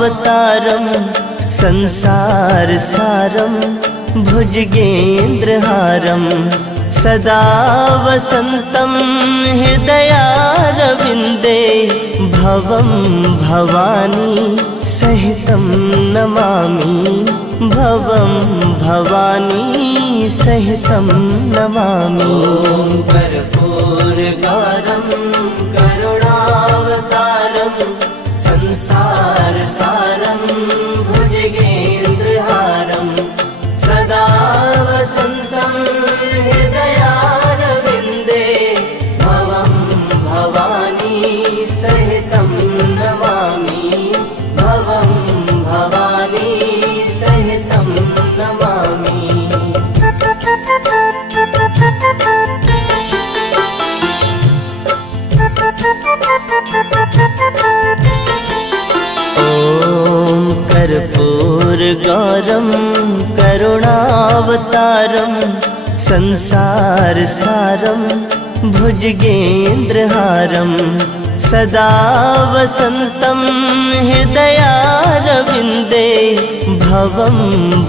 करुणावतारं संसारसारं भुजगेन्द्रहारं सदा वसन्तं हृदयारविन्दे भवं भवानी सहितं नमामि भवं भवानी सहितं नमामि। कर्पूरगारं करुणावतारं संसारसारं भुजगेन्द्रहारं सदा वसन्तं हृदयारविन्दे भवं भवानी सहितं नमामि भवं भवानी सहितं नमामि। ॐ कर्पूरगारं करुणावतारं संसारसारं भुजगेन्द्रहारं सदा वसन्तं हृदयारविन्दे भवं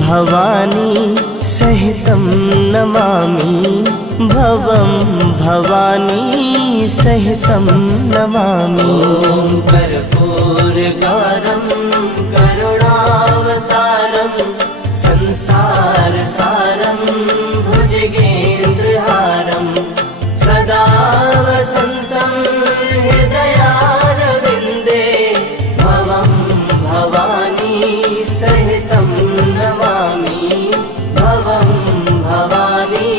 भवानी सहितं नमामि भवं भवानी सहितं नमामि। कर्पूरगारं करुणावतारं संसारसारं भुजगेन्द्रहारं सदा वसन्तं हृदयारविन्दे भवं भवानी सहितं नमामि भवं भवानी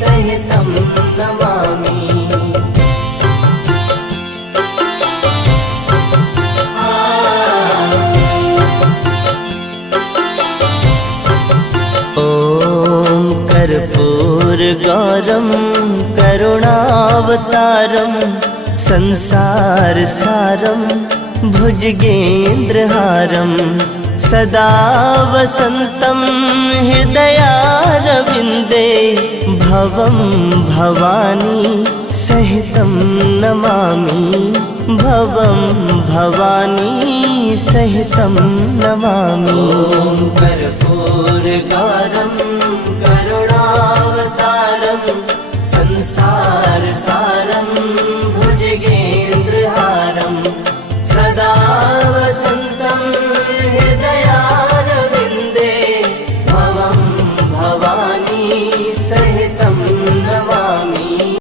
सहितं नमामि। ॐ कर्पूरगारं करुणावतारं संसारसारं भुजगेन्द्रहारं सदा वसन्तं हृदयारविन्दे भवं भवानी सहितं नमामि भवं भवानी सहितं नमामि। कर्पूरगारं